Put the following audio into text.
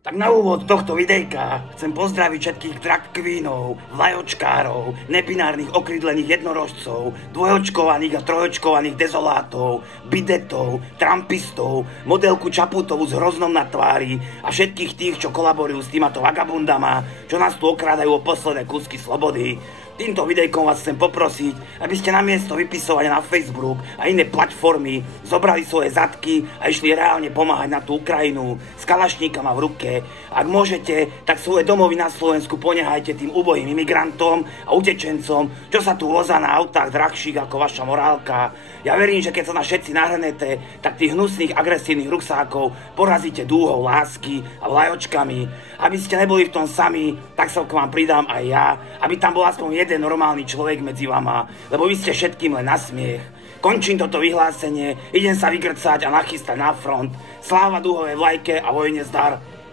Tak na úvod tohto videjka chcem pozdraviť všetkých drag queenov, vlajočkárov, nebinárnych okrydlených jednorožcov, dvojočkovaných a trojočkovaných dezolátov, bidetov, trumpistov, modelku Čaputovú s hroznom na tvári a všetkých tých, čo kolaborujú s týmato vagabundama, čo nás tu okrádajú o posledné kúsky slobody. Týmto videjkom vás chcem poprosiť, aby ste namiesto vypisovania na Facebook a iné platformy zobrali svoje zadky a išli reálne pomáhať na tú Ukrajinu s kalašníkama v ruke. Ak môžete, tak svoje domovy na Slovensku ponehajte tým ubojím imigrantom a utečencom, čo sa tu vozá na autách drahších ako vaša morálka. Ja verím, že keď sa na všetci nahrnete, tak tých hnusných agresívnych ruksákov porazíte dúhou lásky a vlajočkami. Aby ste neboli v tom sami, tak sa k vám pridám aj ja, aby tam bol aspoň jeden normálny človek medzi vama, lebo vy ste všetkým len na smiech. Končím toto vyhlásenie, idem sa vygrcať a nachystať na front. Sláva dúhovej vlajke a vojne zdar.